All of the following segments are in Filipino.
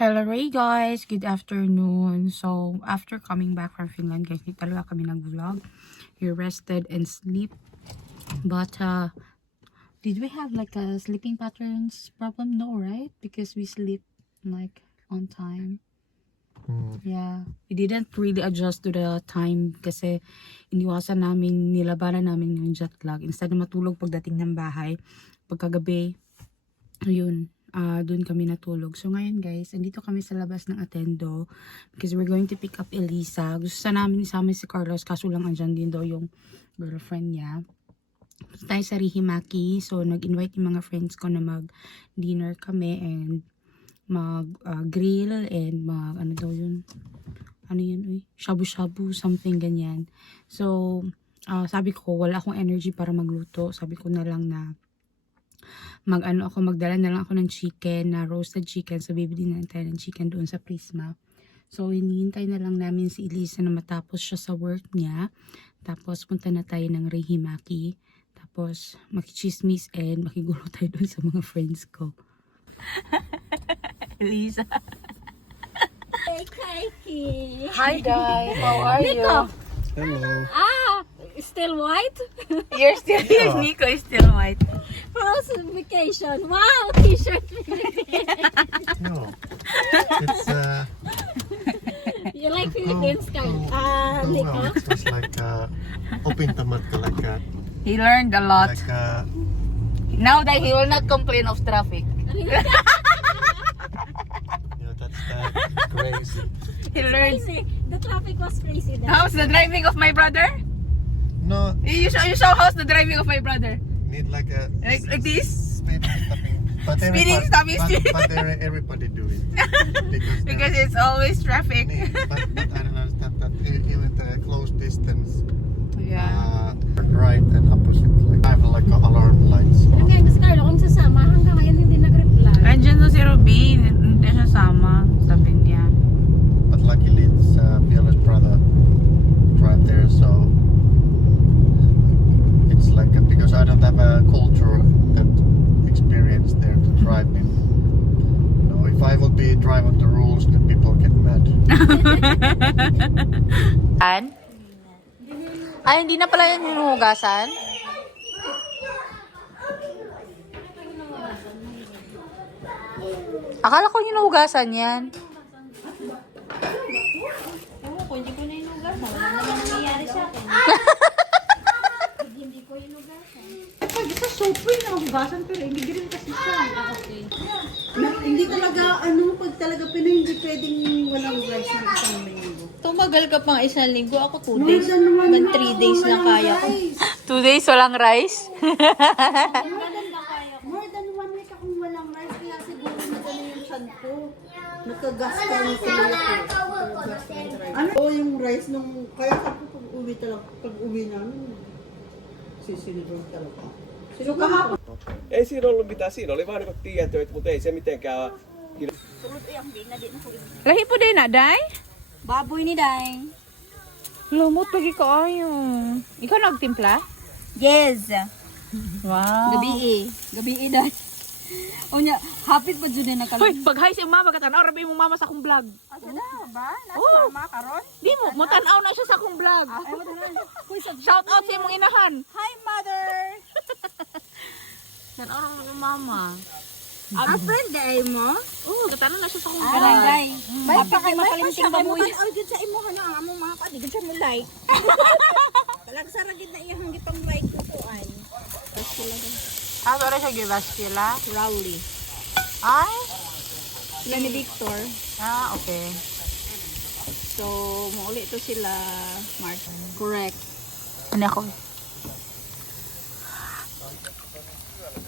Hello Ray guys, good afternoon. So after coming back from Finland guys, hindi talaga kami nag-vlog. We rested and sleep. But did we have like a sleeping patterns problem? No, right? Because we sleep like on time. Yeah, we didn't really adjust to the time kasi iniwasan namin, nilabanan namin yung jet lag. Instead na matulog pagdating ng bahay, pagkagabi, yun. Doon kami natulog. So ngayon guys, andito kami sa labas ng Attendo because we're going to pick up Elisa. Gusto namin isama si Carlos kaso lang andyan din daw yung girlfriend niya. Punta tayo sa Rihimaki. So nag-invite yung mga friends ko na mag-dinner kami and mag-grill and ano daw yun? Ano yun? Uy? Shabu-shabu, something ganyan. So sabi ko wala akong energy para magluto. Sabi ko na lang na magdala na lang ako ng chicken, na roasted chicken. So, bibili na tayo ng chicken doon sa Prisma. So, hinihintay na lang namin si Elisa na matapos siya sa work niya. Tapos, punta na tayo ng Rihimaki. Tapos, makichismis and makigulo tayo doon sa mga friends ko. Elisa. Hey, Kiki. Hi, guys. How are you? Hello. Still white? You're still here. Nico is still white. Frozen vacation. Wow, t-shirt. No. It's You like Philippines kind? well, Nico? it was like open tamat ka like He learned a lot. like Now that he will not complain of traffic. that's crazy. He learned. Crazy. The traffic was crazy there. How's the driving of my brother? No, You show how's the driving of my brother? need like a Like this? speed stopping. But Speeding, stopping, speeding. But everybody do it Because it's always traffic. but I don't understand that even the close distance Yeah. right and opposite like I have like alarm lights Ano on. kaya Miss Carlo kung sasama hanggang ngayon hindi nag-reply? Andiyan na si Ruby, hindi siya sama, sabi niya. But luckily it's Viola's brother right there, so it's like because I don't have a culture that experience there to drive in. No, if I would be driving the rules, then people get mad. An? Ay, hindi na pala yan hinuhugasan? Akala ko hinuhugasan yan. Oo, kung hindi ko na inugasan, wala naman nangyayari sa akin. Hindi ko inugasan. Pag isa sopo na hugasan pero hindi rin kasi siya. Okay. Hindi talaga pag talaga Pinoy hindi pwedeng walang rice ng isang linggo. Tumagal ka pang isang linggo. Ako 2 More days. than one Hanggang week 3 days akong lang walang kaya ko. rice. 2 days walang rice? More than 1 week akong walang rice kaya siguro nadala yung chan ko. Nagka-gastro tuloy ako. Ano? Yung rice nung kaya sabi pag uwi talaga pag uwi namin sisilibong talaga. So kahapon Ei siinä ollut mitään, siinä oli vaan niinku tietöit, mutta ei se mitenkään... Lahi po din na, Day? Baboy ni Day. Lumot lagi ko ayo. Ikaw nagtimpla? Yes. Wow. Gabi Day. Onya, hapit pa dyan na Hoy, pag hi si mama, katanaw, rabi mong mama sa akong vlog. Asa na ba? Nasa mama karon? Di mo, mutanaw na siya sa akong vlog. Shout out sa imong inahan. Hi, mother. Tanaw na ng mama. A friend day mo? Oo, katanaw na siya sa akong vlog. Barangay. Hapit kay makalimting baboy. ay gid sa imo hana ang among mga kadi gid sa mo like. Kalag sa ragid na iyang gitong like ko ay. Ah, para siya gibascula. Rowley. Ay? Sila ni Victor. Ah, okay. So, mauli ito sila Martin. Correct. Ano ako?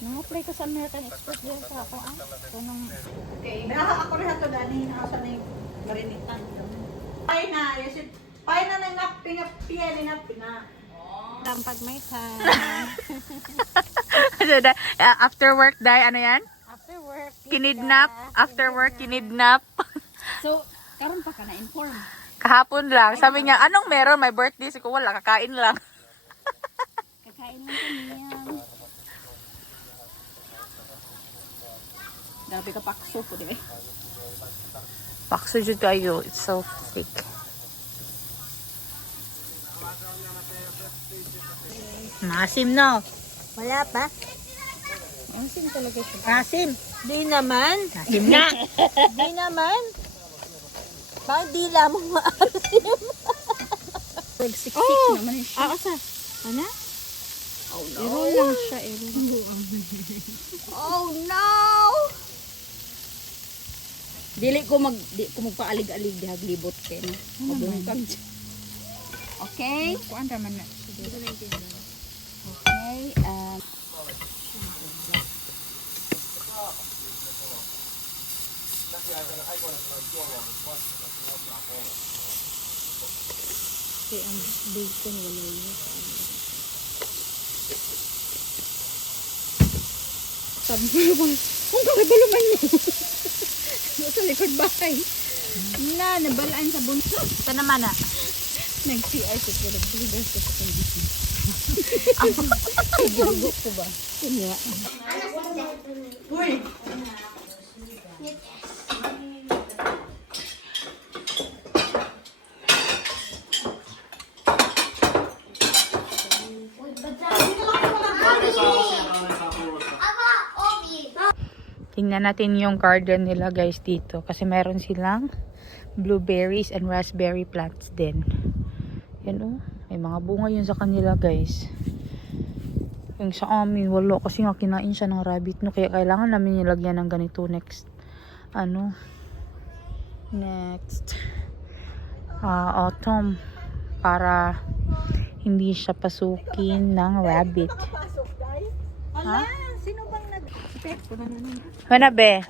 Nang-apply ko sa American Express din sa ako Okay. Ako rin ito dani nasa na yung marinitan. Pay na, yusip. Pay na nang piyali na pina. Pag may time. After work, Day, ano yan? After work. Kinidnap. After work, kinidnap. So, karon pa ka na-inform. Kahapon lang. Sabi niya, anong meron? My birthday. Sabi ko, wala. Kakain lang. Kakain lang kami. Grabe ka pakso po, di ba? Pakso jud kayo. It's so thick. Masim no. Wala pa. Masim talaga siya. Asim. Di naman. Masim na. Di naman. Bakit di lamang maasim? Siksik naman eh. Asa? Ano? Oh no. Ero lang siya. Oh no! Di ko magpaalig-alig di haglibot kay no. Mabungkag. Okay? Kuan raman na. Okay. Ang bacon wala yun. Sabi ko naman, kung kakibuluman mo. Sa likod bahay. Nabalaan sa bunso. Ito naman ah. Nag-CR ko pero nag-CR ko sa kondisyon. Ginugo ko ba? Kunya. Uy! Tingnan natin yung garden nila guys dito. Kasi meron silang blueberries and raspberry plants din. Yan oh. May mga bunga yun sa kanila guys. Yung sa amin wala kasi nga kinain siya ng rabbit no. Kaya kailangan namin nilagyan ng ganito next. Next autumn. Para hindi siya pasukin ng rabbit. Ala, sino bang Mana be?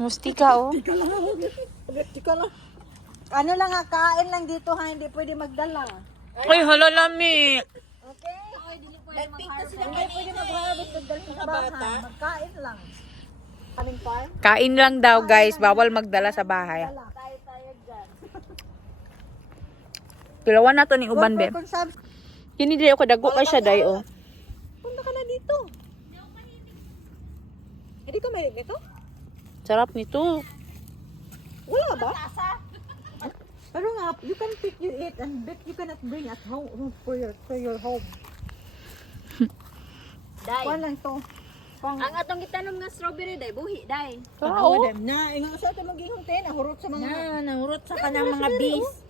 Mustika oh. Tika lang. Ano lang nga, kain lang dito ha, hindi pwede magdala. Ay halalami. Okay? Hindi pwede mag-harvest magdala sa bahay. Magkain lang. Kaming farm? Kain lang daw guys, bawal magdala sa bahay. Tayo dyan. Pilawan na to ni uban be. Kini di ako dago kay siya day oh. Punta ka na dito. Hindi ka mahilig nito? Sarap nito. Wala ba? Pero nga, you can pick, you eat, and bet you cannot bring at home for your home. Day. Wala lang to. Ang atong gitanom nga strawberry day buhi day. Oo. Na, ingon sa ito mag-ihong ten, nahurot sa mga... nangurot sa kanang mga bees.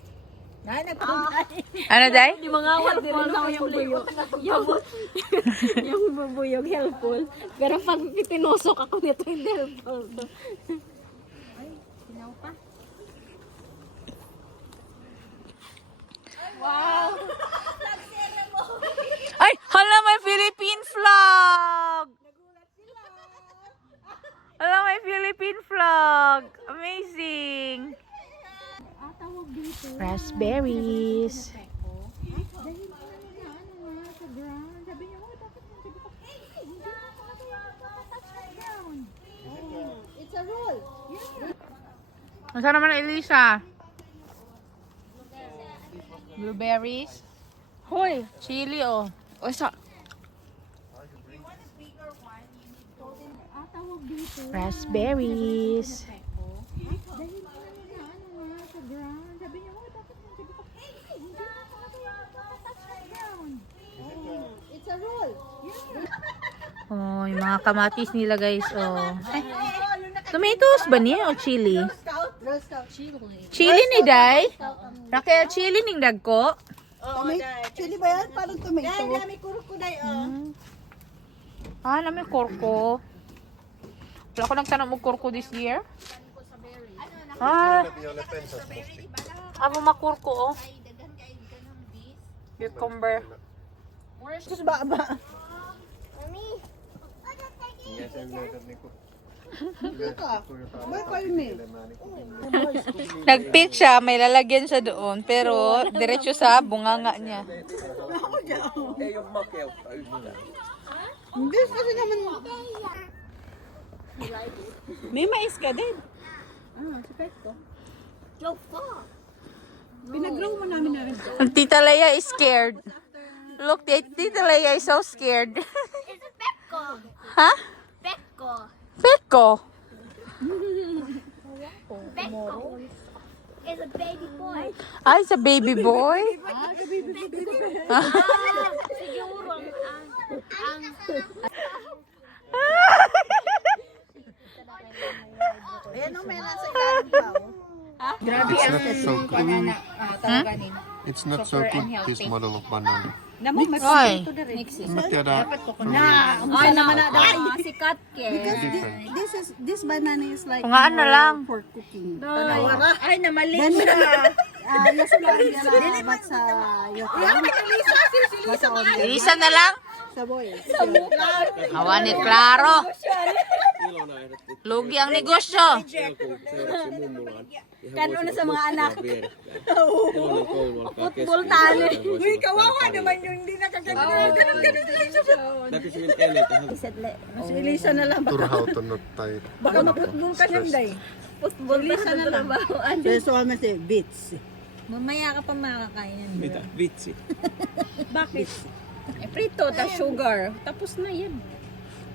Na, nagpapagay. Ano day? Di mga helpful na yung buyog. Yung bubuyog helpful. Pero pag tinusok ako nito hindi helpful. Ay, hala may Philippine flag. Hala may Philippine flag. Amazing. Raspberries. It's a roll. Masa naman Elisa? Blueberries. Hoy, chili oh. O sa raspberries. It's a roll. Oh, yung mga kamatis nila guys oh. Ay, tomatoes ba niya o chili? Girl Scout. Chili ni Day? Raquel, chili ning dagko? Chili ba yan? Parang tomato. Dahil may kurok ko dahil, Ah, namin korko. Wala ko nagtanong mo korko this year. Ah, amo makurko oh. Cucumber. Sus ba? Nagpick siya, may lalagyan siya doon, pero diretso sa bunganga niya. Ei oo makea. Hindi kasi naman. May mais ka din. Pinagrow mo namin na rin. Tita Leia is scared. Look, Tita Leia is so scared. It's a Pepco. Huh? Pepco. Petco? ko. It's a baby boy. Ay, sa baby boy. Siguro ang Ayan o, may nasa ilalim pa. It's not so good, this model of banana. Namo, may Oy. ito na rin. But yeah, Ay, naman na si Katke. This banana is like Pungaan na lang. for cooking. Ay, namali Then, siya. nasulang nila ba't sa youtube? Ba't sa online? Isa na lang. Sa boy. Hawa ni Claro. Ilo na ehdotti. Lugi ang negosyo. Elokuun seuraavaksi mummulaan. Kano na sa mga anak. Iloinen koulu alkaa Bultani. Uy, kawawa naman yung hindi nakakagawa. Näkyisin eilen tähän. Mas Elisa na lang. turhautunut tai Baka maputbol ka nang day. Football na sa trabahoan. So, ano si beets. Mamaya ka pa makakain. Mitä? Vitsi. Bakit? Eh, prito, ta sugar. Tapos na yan.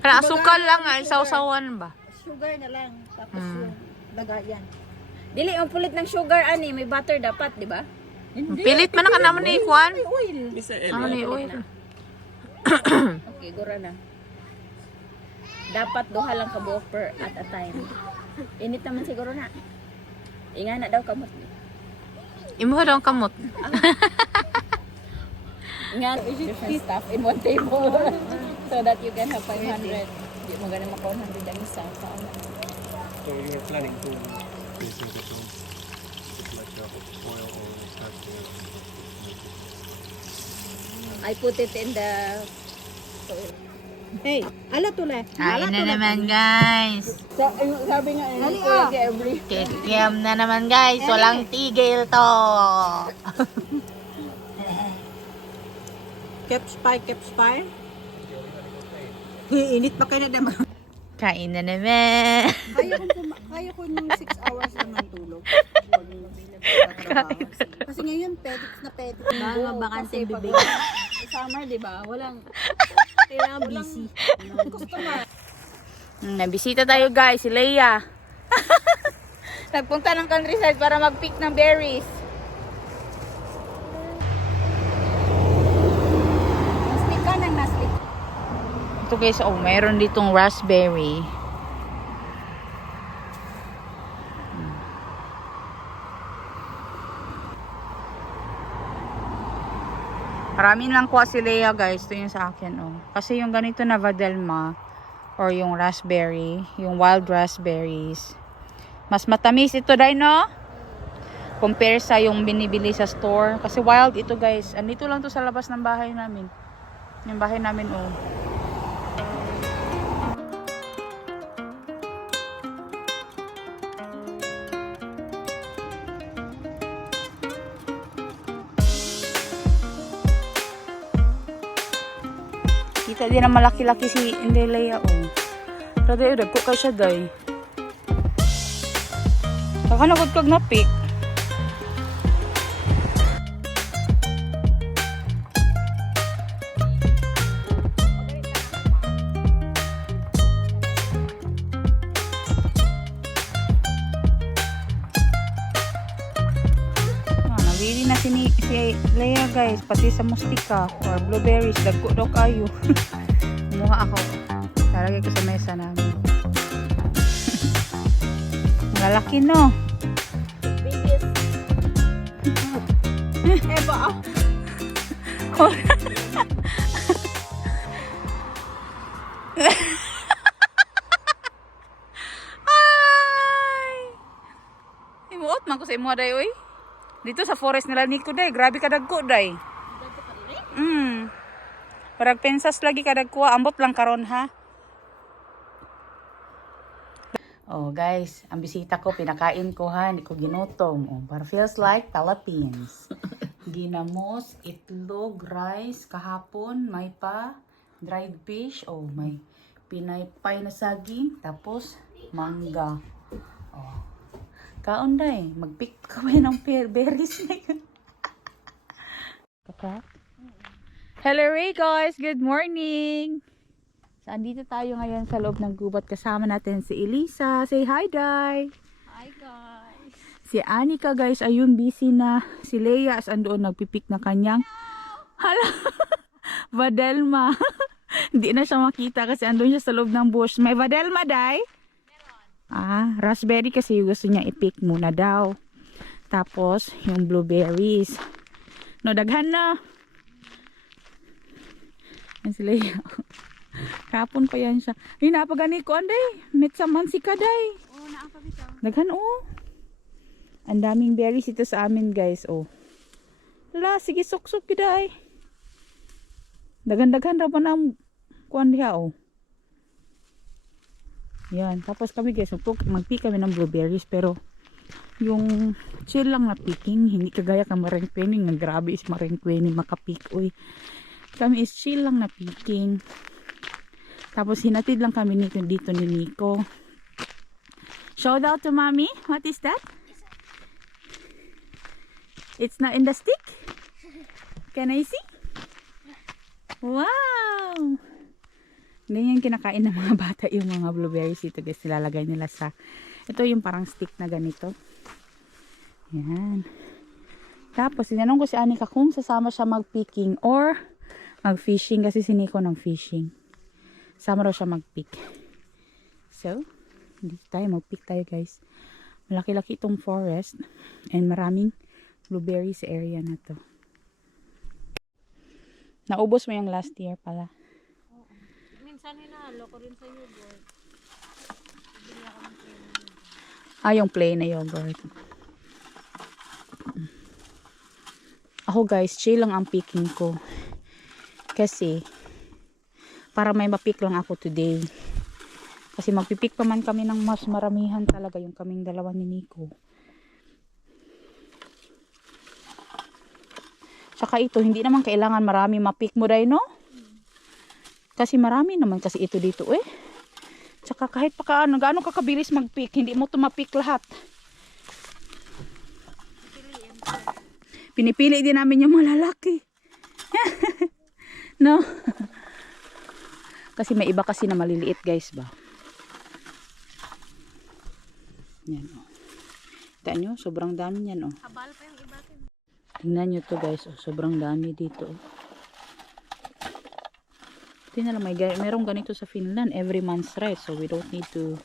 Kaya asukal lang ay sausawan ba? Sugar na lang. Tapos yung lagayan. Dili, ang pulit ng sugar, ani. May butter dapat, di ba? Pilit man ka naman ni Juan. Oil. Missä Ano ni Eli? oil? Okay, gura na. Dapat duha lang ka buok per at a time. Init naman siguro na. Inga na daw kamot. Imuha daw ang kamot. Inga, different stuff in one table. So that you can have 500. Di mo ganun maka 100 ang isa. So you were planning to is it like a oil or something? I put it in the Hey, ala to le. Kain na naman guys. Sabi nga, Kuya Gabri. Kikiam na naman guys. Walang tigil to. Kepspy. Init pa kayo na naman. Kain na naman. Kaya ko nung 6 hours lang ng tulog. Kasi ngayon, pedix na pedix. mga bakante bibig. Summer, di ba? Walang kailangan busy. Nabisita tayo guys. Si Leia. Nagpunta ng countryside para mag-pick ng berries. Naslik ka ng naslik. Ito guys, oh, mayroon ditong raspberry. Maraming lang kuha si Leia guys. Ito yung sa akin, oh. Kasi yung ganito na Vadelma or yung raspberry, yung wild raspberries, mas matamis ito dahil, no? Compare sa yung binibili sa store. Kasi wild ito guys. Andito lang to sa labas ng bahay namin. Yung bahay namin, oh. Kita din na malaki-laki si Indelaya, oh. Pero dayo, dagko ka siya, day. Kakanagod kag na-pick. Nabili na si Leia guys, pati sa mustika or blueberries, dagko daw kayo. Kumuha ako. Talagay ko sa mesa namin. Malalaki, no? Biggest. Eba. Ay! Imuot man ko sa imo day, oy. Dito sa forest nila Nico day, grabe ka dagko day. Parag pensas lagi ka dagko, ambot lang karon ha. Oh guys, ang bisita ko pinakain ko ha, hindi ko ginutom. Oh, para feels like Philippines. Ginamos, itlog, rice, kahapon may pa dried fish, oh may pinaypay na saging, tapos mangga. Oh. Kaon day, mag-pick kami ng berries na yun. Hello Ray guys, good morning. So, andito tayo ngayon sa loob ng gubat. Kasama natin si Elisa. Say hi, Day! Hi guys. Si Anika, guys, ayun, busy na. Si Leia, as andoon, nagpipik na kanyang... Hala! Vadelma. Hindi na siya makita kasi andun siya sa loob ng bush. May Vadelma, Day? Ah, raspberry kasi gusto niya i-pick muna daw. Tapos, yung blueberries. No, daghan na. Yan si Leia. Kapon pa yan siya. Ay, napagani ko, anday. Metsaman si Kaday. Oo, naapabitaw. Daghan, oh. Ang daming berries ito sa amin, guys, oh. Lala, sige, sok-sok Kaday. Daghan-daghan ra pa ng kuan diha, oh. Yan, tapos kami, guys, mag-pick kami ng blueberries, pero yung chill lang na picking, hindi kagaya ka marengkweni, nga grabe is marengkweni makapick, uy. Kami is chill lang na picking. Tapos hinatid lang kami dito ni Nico. Shout out to mommy. What is that? It's not in the stick? Can I see? Wow! Ganyan kinakain ng mga bata yung mga blueberries dito, guys. Nilalagay nila sa... Ito yung parang stick na ganito. Yan. Tapos, tinanong ko si Anika kung sasama siya mag-picking or mag-fishing kasi si Nico ng fishing. Sama raw siya mag-pick. So, dito tayo. Mag-pick tayo, guys. Malaki-laki itong forest and maraming blueberries sa area na to. Naubos mo yung last year pala. Oo. Minsan hinahalo ko rin sa yogurt. Bili ako ng plain na yogurt. Ah, yung plain na yogurt. Ako, guys, chill lang ang picking ko. Kasi, para may mapick lang ako today. Kasi magpipick pa man kami ng mas maramihan talaga yung kaming dalawa ni Nico. Tsaka ito, hindi naman kailangan marami mapick mo dahil, no? Kasi marami naman kasi ito dito, eh. Tsaka kahit pa gaano kakabilis mag-pick, hindi mo ito mapick lahat. Pinipili din namin yung malalaki. No? Kasi may iba kasi na maliliit, guys, ba? Yan, oh. Kita nyo, sobrang dami yan, oh. Habal pa yung iba. Tingnan nyo to, guys, oh. Sobrang dami dito, oh. Tingnan lang, merong ganito sa Finland. Every month's right, so we don't need to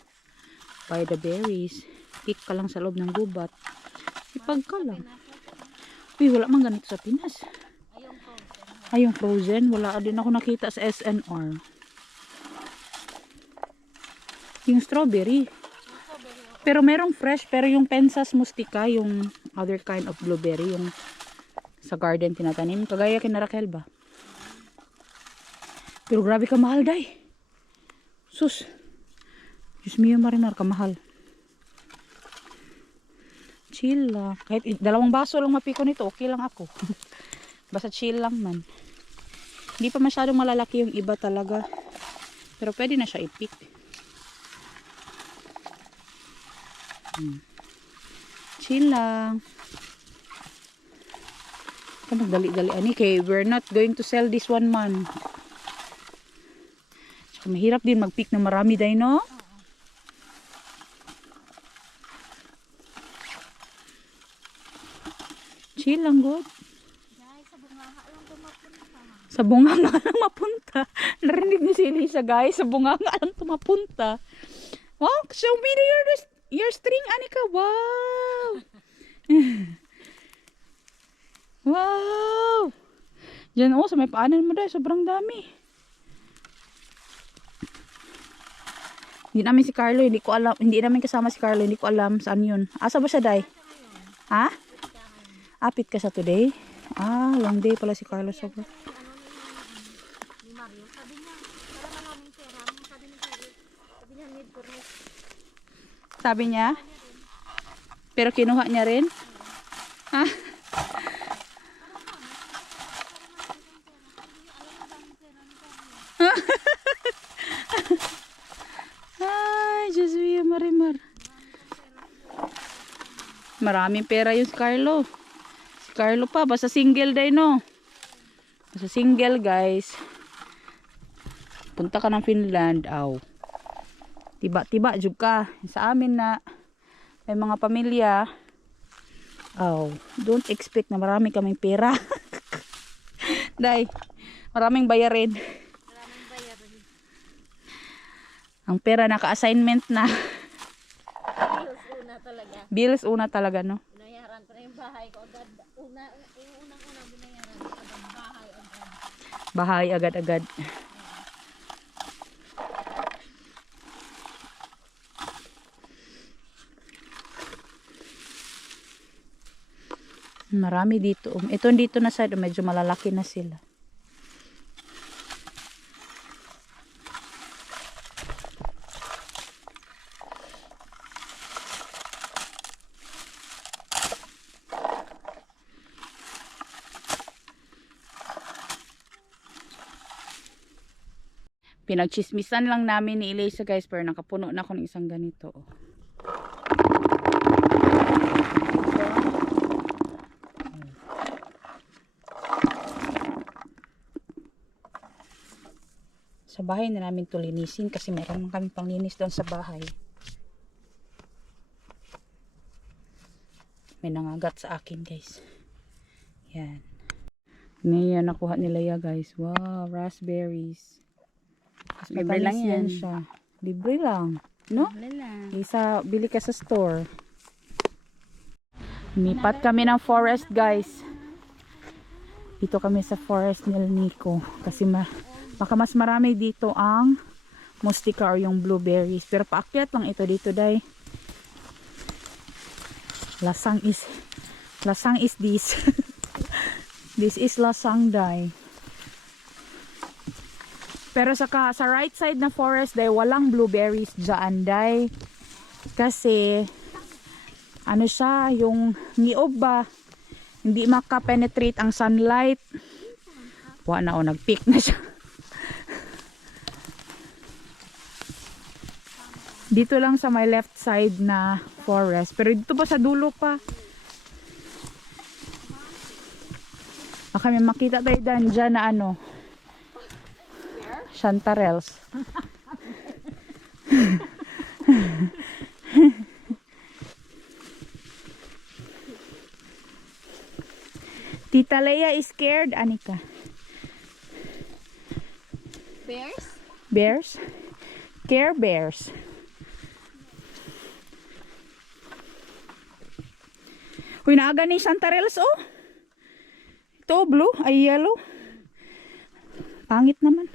buy the berries. Pick ka lang sa loob ng gubat. Ipag ka lang. Uy, wala man ganito sa Pinas. Ay, yung frozen. Wala din ako nakita sa SNR. Yung strawberry. Pero merong fresh. Pero yung pensas mustika, yung other kind of blueberry, yung sa garden tinatanim. Kagaya kina Raquel ba? Pero grabe ka mahal, day. Sus. Diyos mio, Marimar, kamahal. Chill lang. Kahit dalawang baso lang mapiko nito, okay lang ako. Basta chill lang man. Hindi pa masyadong malalaki yung iba talaga. Pero pwede na siya i-pick. Chill lang. Magdali-dali ani kay we're not going to sell this one man. Tsaka mahirap din mag-pick na marami day, no? Chill lang, good. Sa bunganga lang mapunta. Narinig niyo si Elisa, guys. Sa bunganga lang tumapunta. Wow, show me your string, Anika. Wow. Wow. Diyan, oh, sa may paanan mo dahil. Sobrang dami. Hindi namin si Carlo. Hindi ko alam. Hindi namin kasama si Carlo. Hindi ko alam saan yun. Asa ba siya, day? Ha? Apit ka sa today? Ah, long day pala si Carlo. Sobrang. Sabi niya? Pero kinuha niya rin? Ha? Ay, Diyos mio, Marimar. Maraming pera yung si Carlo. Si Carlo pa, basta single day, no? Basta single, guys. punta ka ng Finland, aw. Tiba-tiba jud ka. Sa amin na may mga pamilya, aw, don't expect na marami kaming pera. Day, maraming bayarin. Ang pera naka-assignment na. Bills una talaga, no? Binayaran ko na yung bahay ko agad. Yung unang-unang binayaran ko agad. Bahay agad. Bahay agad-agad. Marami dito. Ito dito na side, medyo malalaki na sila. Pinagchismisan lang namin ni Elisa guys, pero nakapuno na ako ng isang ganito. Sa bahay na namin ito linisin kasi meron kami panglinis doon sa bahay. May nangagat sa akin guys. Yan. Ngayon nakuha nila ya guys. Wow, raspberries. Libre lang yan. Siya. Libre lang. No? Isa, bili ka sa store. Nipat kami ng forest guys. Dito kami sa forest ni Nico. Kasi baka mas marami dito ang mustika or yung blueberries. Pero paakyat lang ito dito day. Lasang is this. This is lasang day. Pero sa right side na forest day, walang blueberries dyan day. Kasi, ano siya, yung niob ba, hindi maka-penetrate ang sunlight. Wala na nag-pick na siya. Dito lang sa my left side na forest. Pero dito pa sa dulo pa. Baka may makita tayo dyan na ano. Chantarelles. Tita Leia is scared, Anika. Bears? Bears? Care Bears. Uy, naaga ni Chantarelles, oh. Ito, blue, ay yellow. Pangit naman.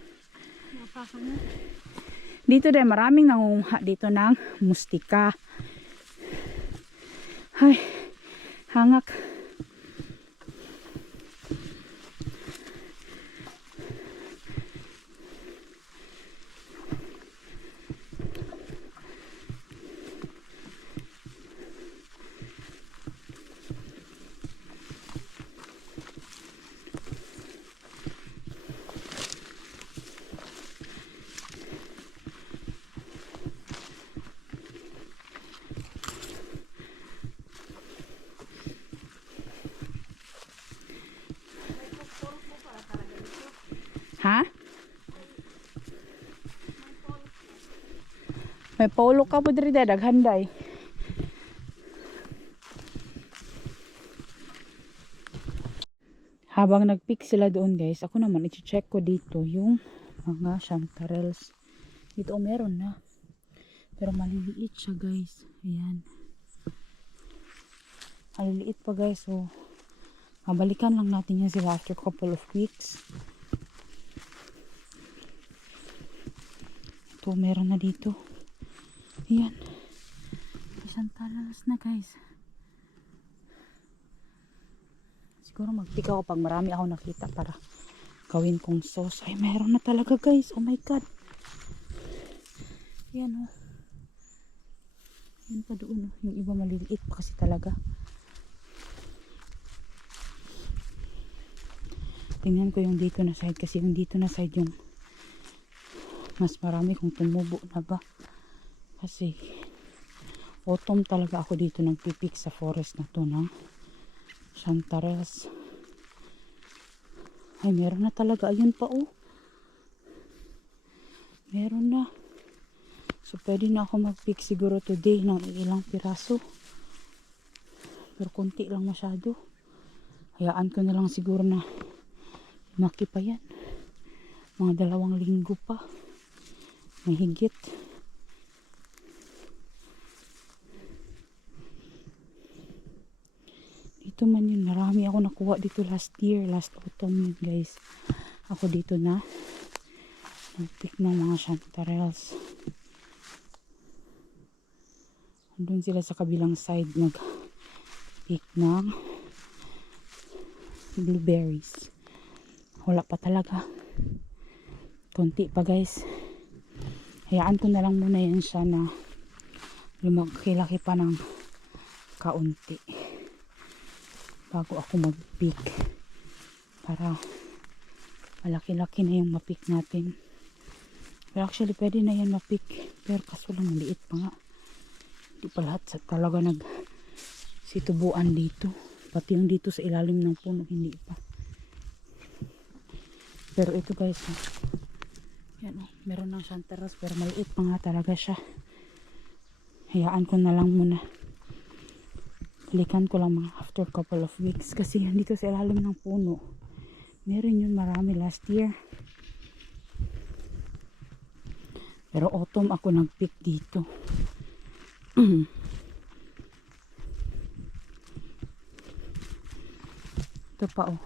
Dito din, maraming nangunguha dito ng mustika. Ay, hangak. Ha? May polo ka po diri daghan day. Habang nag-pick sila doon guys, ako naman i-check ko dito yung mga chanterelles. Dito meron na. Pero maliliit siya guys. Ayan. Maliliit pa guys. So, mabalikan lang natin yan sila after couple of weeks. Ito, meron na dito. Ayan. Isang talas na guys. Siguro mag-pick ako pag marami ako nakita para gawin kong sauce. Ay, meron na talaga guys. Oh my god. Ayan oh. Ayan pa doon oh. Yung iba maliliit pa kasi talaga. Tingnan ko yung dito na side kasi yung dito na side yung mas marami kung tumubo na ba. Kasi autumn talaga ako dito nagpipik sa forest na to ng chanterelles. Ay, meron na talaga. Ayun pa oh. Meron na. So, pwede na ako mag-pick siguro today ng ilang piraso. Pero konti lang masyado. Hayaan ko na lang siguro na lumaki pa yan. Mga 2 linggo pa. May higit. Dito man yun. Marami ako nakuha dito last year. Last autumn yun guys. Ako dito na nag-pick ng mga chanterelles. Doon sila sa kabilang side nag-pick ng blueberries. Wala pa talaga. Konti pa guys. Hayaan ko na lang muna yan siya na lumaki-laki pa ng kaunti bago ako mag-pick para malaki-laki na yung ma-pick natin. Pero actually pwede na yan ma-pick, pero kaso lang maliit pa nga. Hindi pa lahat talaga nagsitubuan dito. Pati yung dito sa ilalim ng puno, hindi pa. Pero ito guys, yan meron ng chanterelles pero maliit pa nga talaga siya. Hayaan ko na lang muna. Balikan ko lang mga after couple of weeks kasi dito sa ilalim ng puno. Meron yun marami last year. Pero autumn ako nag-pick dito. Ito pa oh.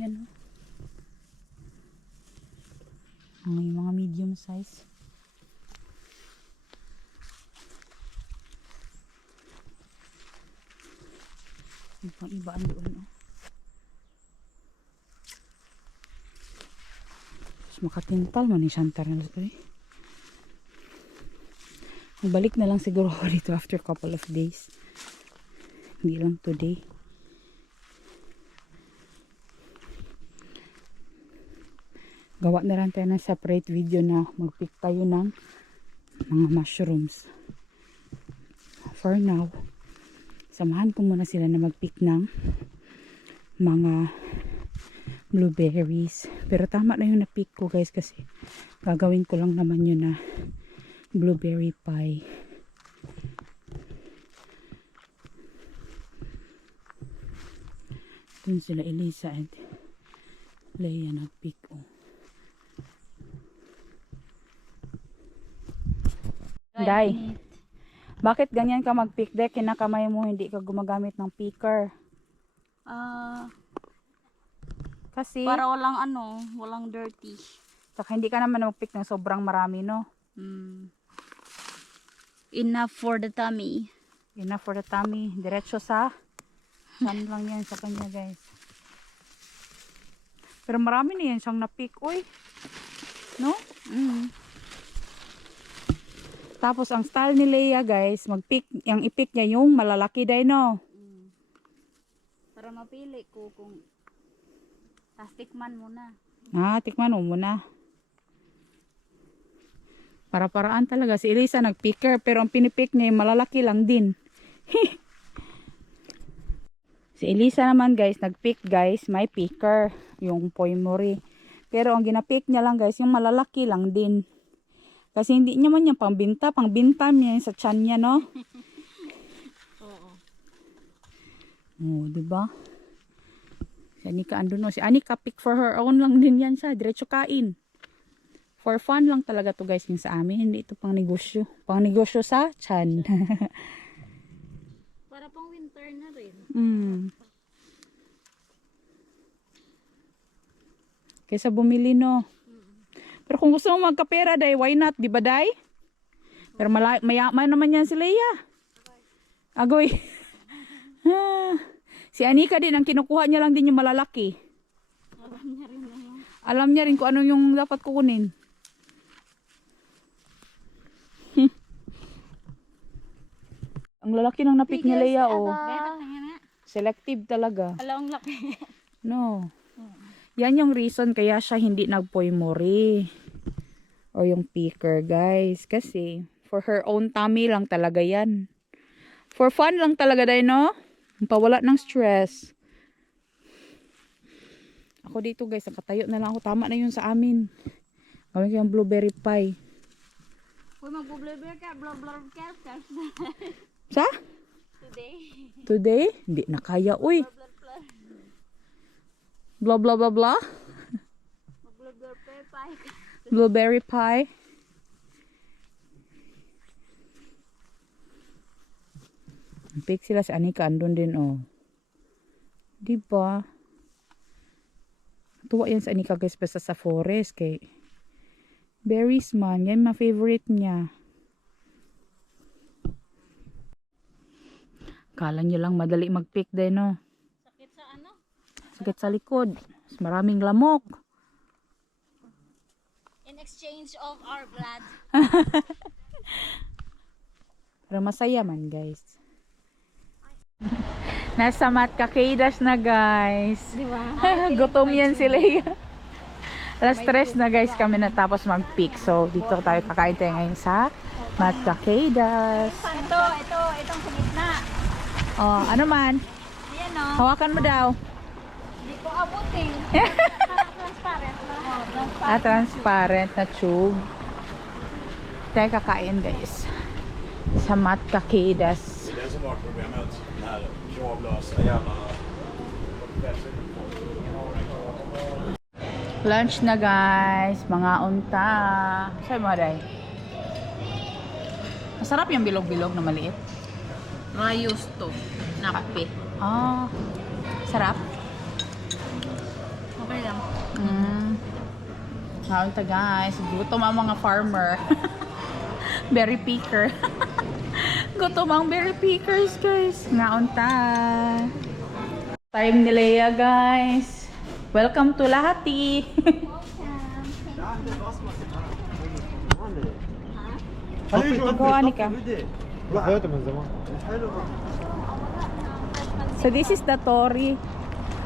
Yan oh. May mga medium size. Yung pang ibaan doon oh. Tapos makatintal man yung chanterelles eh. Magbalik na lang siguro ako dito after couple of days. Hindi lang today. Gawa na lang tayo ng separate video na mag-pick tayo ng mga mushrooms. For now, samahan ko muna sila na mag-pick ng mga blueberries. Pero tama na yung na-pick ko guys kasi gagawin ko lang naman yun na blueberry pie. Dun sila Elisa and Leia nag-pick oh. Day, bakit ganyan ka mag-pick deck? Kinakamay mo hindi ka gumagamit ng picker. Kasi Para walang dirty. saka hindi ka naman mag-pick ng sobrang marami no. Enough for the tummy. Enough for the tummy. Diretso sa saan lang yan sa kanya guys. Pero marami na yan siyang na-pick. Uy. No? Tapos ang style ni Leia guys, mag-pick, yung i-pick niya yung malalaki day no. Para mapili ko kung tikman muna. Tikman mo muna. Para-paraan talaga. Si Elisa nag-picker pero ang pinipick niya yung malalaki lang din. Si Elisa naman guys, nag-pick guys, may picker. Yung Poimori. Pero ang ginapick niya lang guys, yung malalaki lang din. Kasi hindi niya man yung pangbinta niya yung sa tiyan niya, no? Oo. Oh, diba? Si Anika andun, no? Si Anika pick for her own lang din yan siya. Diretso kain. For fun lang talaga to guys yung sa amin. Hindi ito pang negosyo. Pang negosyo sa tiyan. Para pang winter na rin. Kaysa bumili, no? Pero kung gusto mo magkapera, day, why not? Di ba, day? Pero mayaman naman yan si Leia. Agoy. Si Anika din, ang kinukuha niya lang din yung malalaki. Alam niya rin kung ano yung dapat kukunin. Ang lalaki ng napick ni Leia, oh. Selective talaga. Alam, laki. No. Yan yung reason kaya siya hindi nag-Poimori. O yung picker, guys. Kasi, for her own tummy lang talaga yan. For fun lang talaga dahil, no? Pawala ng stress. Ako dito guys, nakatayo na lang ako. Tama na yun sa amin. Gawin ko yung blueberry pie. Kung mag-blubber ka, blubber ka. Sa? Today. Today? Hindi na kaya, uy. Blah blah blah blah. Mag-blubber pie. Blueberry pie. Pick sila si Anika, andun din, oh. Diba? Tuwa yan sa Anika guys, basta sa forest, kay berries man, yan mga favorite niya. Kala nyo lang madali mag-pick din, no? Sakit sa ano? Sakit sa likod. Maraming lamok. In exchange of our blood. Pero masaya man, guys. Nasa Matkakedas na, guys. Di ba? Gutom yan sila. Alas 3 na, guys, kami natapos mag-pick. So, dito tayo kakain tayo ngayon sa Matkakedas. Itong sa gitna. Oh, ano man? Ayan o. Hawakan mo daw. Hindi ko abutin. Transparent na. Transparent na tube. Tayo kakain, guys. Sa Matkakedas. Det som var problemet när jag avlöste jävla Lunch na, guys. Mga unta. Saan mo, Day? Masarap yung bilog-bilog na maliit. Rayos to. Nakape. Ah, sarap. Okay lang. Mga unta, guys. Gutom ang mga farmer. Berry picker. Gutom ang berry pickers, guys. Nga unta. Time ni Leia, guys. Welcome to Lahati. Go, Anika. So this is the Tori.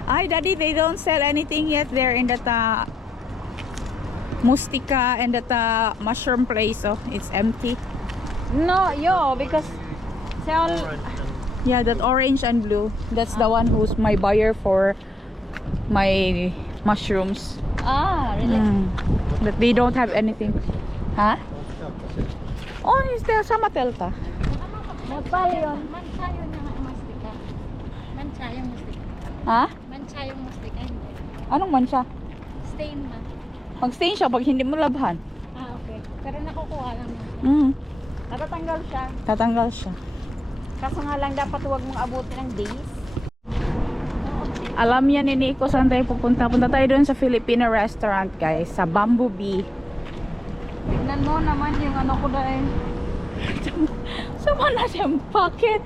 Ay, Daddy, they don't sell anything yet there in that Mustika and that mushroom place. So it's empty. No, yo, because sell. Yeah, that orange and blue. That's the one who's my buyer for my mushrooms. Ah, really? But they don't have anything. Huh? Oh, is there sama telta? Magpala yun. Mancha yun yung mustika. Mancha yung mustika. Ha? Mancha yung mustika. Hindi. Anong man siya? Stain man. Pag-stain siya pag hindi mo labhan. Ah, okay. Pero nakukuha lang yun. Natatanggal siya. Tatanggal siya. Kaso nga lang dapat huwag mong abutin ng days. Alam yan ni Nico saan tayo pupunta. Punta tayo doon sa Filipino restaurant, guys. Sa Bumblebee. Tignan mo naman yung ano ko dahil. Sama na siyang pocket.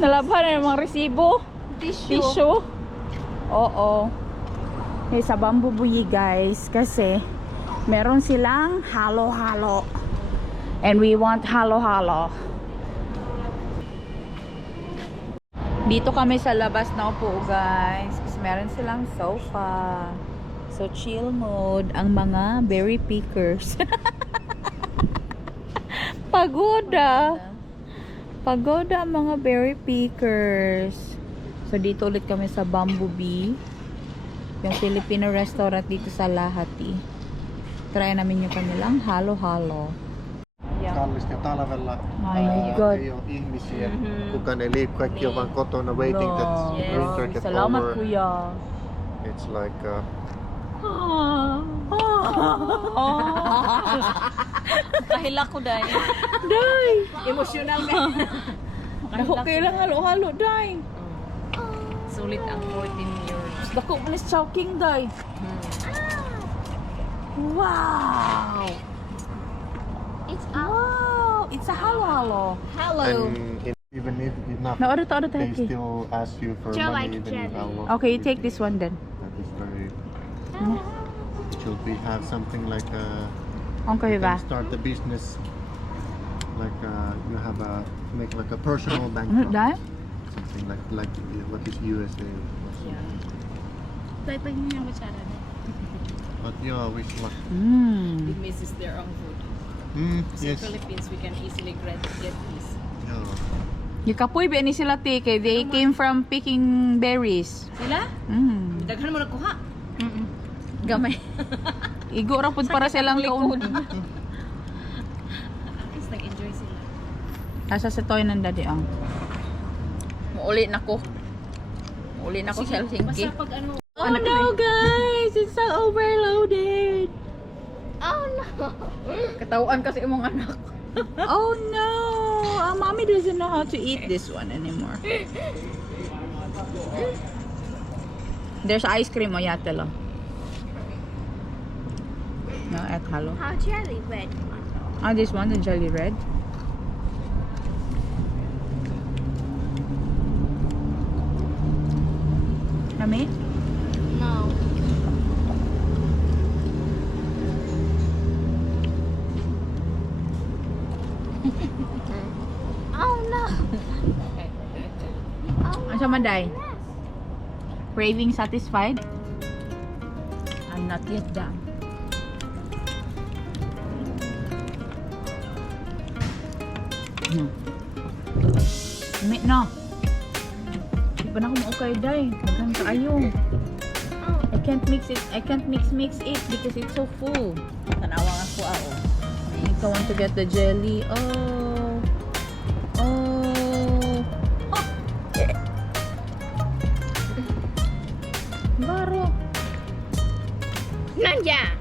Nalabhan na yung mga resibo. Tissue. Oo. Okay, sa Bumblebee, guys. Kasi meron silang halo-halo. And we want halo-halo. Dito kami sa labas na upo, guys. Kasi meron silang sofa. So, chill mode ang mga berry pickers. Pagoda. Pagoda ang mga berry pickers. So, dito ulit kami sa Bumblebee. Yung Filipino restaurant dito sa Lahati. Try namin yung kanilang halo-halo. Kallista talvella. Oh my God. Ei ole ihmisiä. Kukaan ei liiku. Kaikki on vaan kotona waiting that winter gets Salamat, over. kuya. It's like Kahila ko dahil. Day! Emotional ka. Dako kailang halo-halo, day. Sulit ang 14 euros. Dako manis chowking, day. Wow! It's Wow! It's a halo-halo. even if enough, Naorder to they Heki. still ask you for Just money like even if how long. Okay, you take this one then. That is very. Should we have something like Okay you ba? can start the business like you have a make like a personal bank Ano, account. day? Something like what is USA. Tayo pag yung kutsara na. But yeah, wish luck. Mm. Misses their own food. Yes. Philippines, we can easily get this. Yeah. Gikapoy ba ni sila te kay they came from picking berries. Sila? Mm. Daghan mo na kuha. Gamay. Igo ra pud para silang kaon. Tapos nag-enjoy sila. Asa sa toy ng daddy ang. Muuli na ko. Muuli na ko sa Helsinki. Basta pag ano. Oh no guys, it's so overloaded. Oh no! Katawaan kasi imong anak. Oh no, mommy doesn't know how to eat this one anymore. There's ice cream, oyatelo. No, at halo. How jelly red one. Ah, this one, the jelly red. Yummy? No. Oh no! Ano sa Maday? Craving satisfied? I'm not yet done. Meat no. Di pa na ako maukay day. Maghan kaayo. I can't mix it. I can't mix it because it's so full. Tanawang ako I want to get the jelly. Oh. Oh. Baro. Nanya!